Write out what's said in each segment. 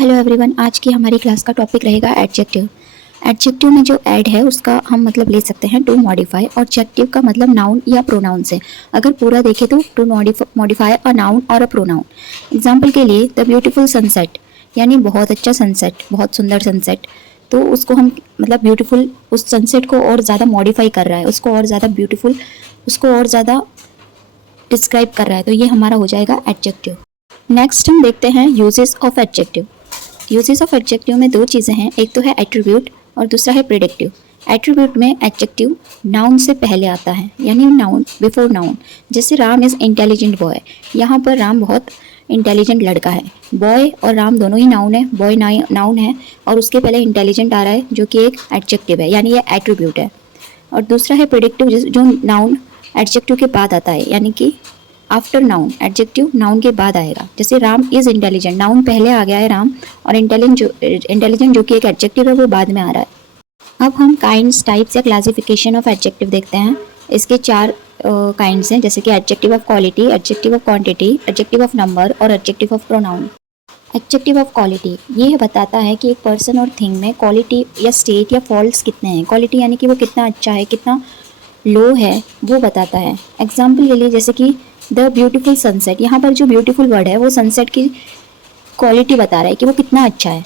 Hello everyone, आज की हमारी क्लास का टॉपिक रहेगा एडजेक्टिव। एडजेक्टिव में जो ऐड है उसका हम मतलब ले सकते हैं टू मॉडिफाई, और जेक्टिव का मतलब नाउन या प्रोनाउन से। अगर पूरा देखें तो टू मॉडिफाई अ नाउन और अ प्रोनाउन। एग्जाम्पल के लिए द ब्यूटीफुल सनसेट, यानी बहुत अच्छा सनसेट, बहुत सुंदर सनसेट। तो उसको हम मतलब ब्यूटीफुल, उस सनसेट को और ज़्यादा मॉडिफाई कर रहा है, उसको और ज़्यादा ब्यूटीफुल, उसको और ज़्यादा डिस्क्राइब कर रहा है, तो ये हमारा हो जाएगा एडजेक्टिव। नेक्स्ट हम देखते हैं uses of adjective. Uses of adjective में दो चीज़ें हैं, एक तो है एट्रीब्यूट और दूसरा है प्रेडिक्टिव। एट्रीब्यूट में एडजेक्टिव नाउन से पहले आता है, यानी नाउन बिफोर नाउन। जैसे राम इज़ इंटेलिजेंट बॉय, यहाँ पर राम बहुत इंटेलिजेंट लड़का है। बॉय और राम दोनों ही नाउन है, बॉय नाउन है और उसके पहले इंटेलिजेंट आ रहा है जो कि एक एडजेक्टिव है, यानी ये एट्रीब्यूट है। और दूसरा है प्रेडिक्टिव, जो नाउन एडजेक्टिव के बाद आता है, यानी कि आफ्टर नाउन। एडजेक्टिव नाउन के बाद आएगा। जैसे राम इज इंटेलिजेंट, नाउन पहले आ गया है राम, और इंटेलिजेंट जो कि एक एडजेक्टिव है वो बाद में आ रहा है। अब हम काइंड्स, टाइप्स या क्लासिफिकेशन ऑफ एडजेक्टिव देखते हैं। इसके चार काइंड्स हैं, जैसे कि adjective of quality, adjective of quantity, adjective of number और adjective of pronoun. Adjective of quality ये बताता है कि एक पर्सन और थिंग में क्वालिटी या स्टेट या फॉल्ट्स कितने हैं। क्वालिटी यानी कि वो कितना अच्छा है, कितना लो है, वो बताता है। एग्जाम्पल के लिए जैसे कि द ब्यूटीफुल सनसेट, यहाँ पर जो ब्यूटीफुल वर्ड है वो सनसेट की क्वालिटी बता रहा है कि वो कितना अच्छा है।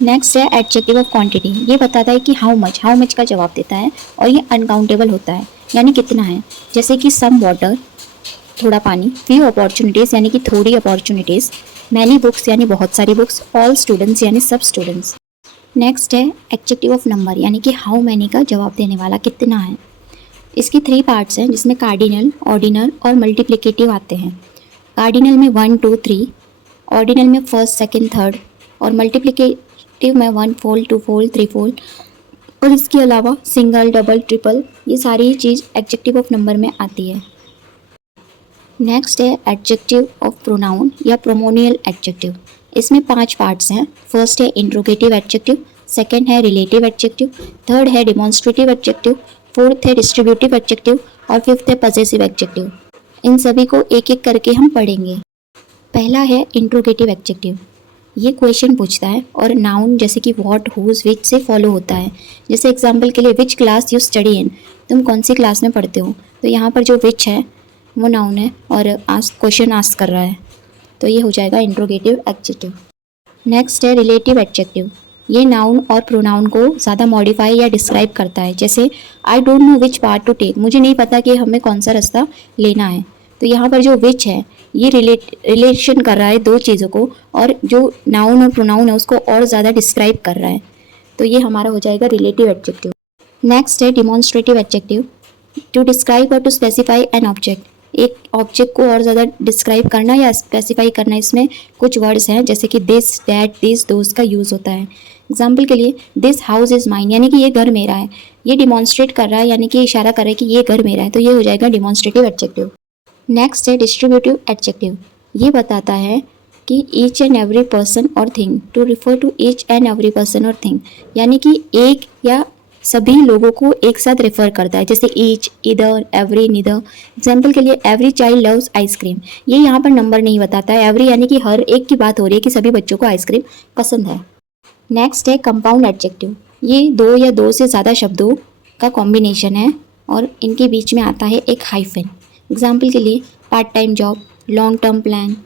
नेक्स्ट है एडजेक्टिव ऑफ क्वांटिटी, ये बताता है कि हाउ मच का जवाब देता है, और ये अनकाउंटेबल होता है, यानी कितना है। जैसे कि सम वाटर, थोड़ा पानी, फ्यू अपॉर्चुनिटीज़ यानी कि थोड़ी अपॉर्चुनिटीज़, मैनी बुक्स यानी बहुत सारी बुक्स, ऑल स्टूडेंट्स यानी सब स्टूडेंट्स। नेक्स्ट है एडजेक्टिव ऑफ नंबर, यानी कि हाउ मैनी का जवाब देने वाला कितना है। इसकी थ्री पार्ट्स हैं, जिसमें कार्डिनल, ऑर्डिनल और मल्टीप्लिकेटिव आते हैं। कार्डिनल में 1 2 3, ऑर्डिनल में फर्स्ट सेकंड थर्ड, और मल्टीप्लिकेटिव में 1 फोल्ड 2 फोल्ड 3 फोल्ड, और इसके अलावा सिंगल, डबल, ट्रिपल, ये सारी चीज़ एडजेक्टिव ऑफ नंबर में आती है। नेक्स्ट है एडजेक्टिव ऑफ प्रोनाउन या प्रोमोनियल एडजेक्टिव। इसमें 5 पार्ट्स हैं। फर्स्ट है इंट्रोगेटिव एडजेक्टिव, सेकंड है रिलेटिव एडजेक्टिव, थर्ड है डिमॉन्स्ट्रेटिव एडजेक्टिव, फोर्थ है डिस्ट्रीब्यूटिव एडजेक्टिव और फिफ्थ है पजेसिव एडजेक्टिव। इन सभी को एक एक करके हम पढ़ेंगे। पहला है इंट्रोगेटिव एडजेक्टिव। ये क्वेश्चन पूछता है और नाउन जैसे कि व्हाट, हुज, विच से फॉलो होता है। जैसे एग्जांपल के लिए which class you study in, तुम कौन सी क्लास में पढ़ते हो। तो यहाँ पर जो विच है वो नाउन है और क्वेश्चन आस्क कर रहा है, तो ये हो जाएगा इंट्रोगेटिव एडजेक्टिव। नेक्स्ट है रिलेटिव एडजेक्टिव। ये नाउन और प्रोनाउन को ज़्यादा मॉडिफाई या डिस्क्राइब करता है। जैसे I don't know which part to take, मुझे नहीं पता कि हमें कौन सा रास्ता लेना है। तो यहाँ पर जो विच है ये रिलेशन कर रहा है दो चीज़ों को, और जो नाउन और प्रोनाउन है उसको और ज़्यादा डिस्क्राइब कर रहा है, तो ये हमारा हो जाएगा रिलेटिव एडजेक्टिव। नेक्स्ट है डिमॉन्स्ट्रेटिव एडजेक्टिव। टू डिस्क्राइब और टू स्पेसिफाई एन ऑब्जेक्ट, एक ऑब्जेक्ट को और ज़्यादा डिस्क्राइब करना या स्पेसिफाई करना। इसमें कुछ वर्ड्स हैं, जैसे कि दिस, दैट, दिस, दोज का यूज़ होता है। एग्जाम्पल के लिए दिस हाउस इज़ माइन, यानी कि ये घर मेरा है। ये डिमॉन्स्ट्रेट कर रहा है, यानी कि इशारा कर रहा है कि ये घर मेरा है, तो ये हो जाएगा डिमॉन्स्ट्रेटिव एडजेक्टिव। नेक्स्ट है डिस्ट्रीब्यूटिव एडजेक्टिव। ये बताता है कि ईच एंड एवरी पर्सन और thing, to refer to each and every person और थिंग, यानी कि एक या सभी लोगों को एक साथ रेफर करता है। जैसे ईच, इधर, एवरी, निदर। एग्जाम्पल के लिए एवरी चाइल्ड लव्स आइसक्रीम, ये यहाँ पर नंबर नहीं बताता है। एवरी यानी कि हर एक की बात हो रही है कि सभी बच्चों को आइसक्रीम पसंद है। नेक्स्ट है कंपाउंड एडजेक्टिव। ये दो या दो से ज़्यादा शब्दों का कॉम्बिनेशन है और इनके बीच में आता है एक हाइफन। एग्जाम्पल के लिए part time job, long term plan.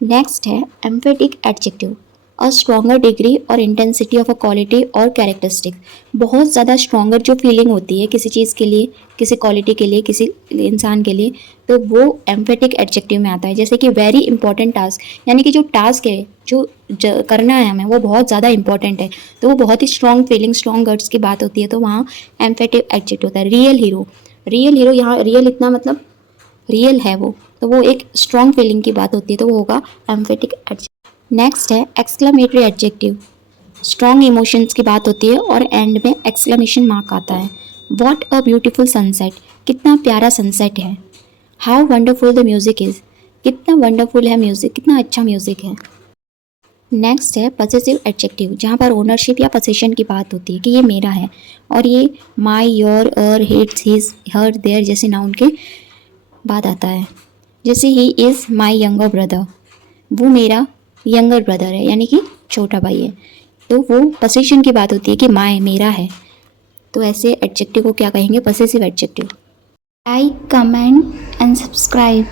Next है emphatic adjective. A stronger degree or intensity of a quality or characteristic, बहुत ज़्यादा स्ट्रॉन्गर जो फीलिंग होती है किसी चीज़ के लिए, किसी क्वालिटी के लिए, किसी इंसान के लिए, तो वो एम्फेटिक एडजेक्टिव में आता है। जैसे कि वेरी इंपॉर्टेंट टास्क, यानी कि जो टास्क है जो करना है हमें वो बहुत ज़्यादा इंपॉर्टेंट है, तो वो बहुत ही स्ट्रॉन्ग फीलिंग, स्ट्रॉन्ग वर्ड्स की बात होती है, तो वहाँ एम्फेटिक एडजेक्टिव होता है। रियल हीरो, रियल हीरो, यहाँ रियल इतना मतलब रियल है वो, तो वो एक स्ट्रॉन्ग फीलिंग की बात होती है, तो वो होगा एम्फेटिक एडजेक्टिव। नेक्स्ट है एक्सक्लेमेटरी एडजेक्टिव। स्ट्रॉन्ग इमोशंस की बात होती है और एंड में एक्सक्लेमेशन मार्क आता है। व्हाट अ ब्यूटीफुल सनसेट, कितना प्यारा सनसेट है। How wonderful the music is, कितना वंडरफुल है म्यूज़िक, कितना अच्छा म्यूज़िक है। नेक्स्ट है पजेसिव एडजेक्टिव, जहाँ पर ओनरशिप या पोजीशन की बात होती है कि ये मेरा है, और ये my, your, our, its, his, her, their जैसे नाउन के बाद आता है। जैसे he is my younger brother, वो मेरा यंगर ब्रदर है यानी कि छोटा भाई है, तो वो पोसेशन की बात होती है कि माय मेरा है, तो ऐसे एडजेक्टिव को क्या कहेंगे? Possessive adjective. Like, comment and subscribe.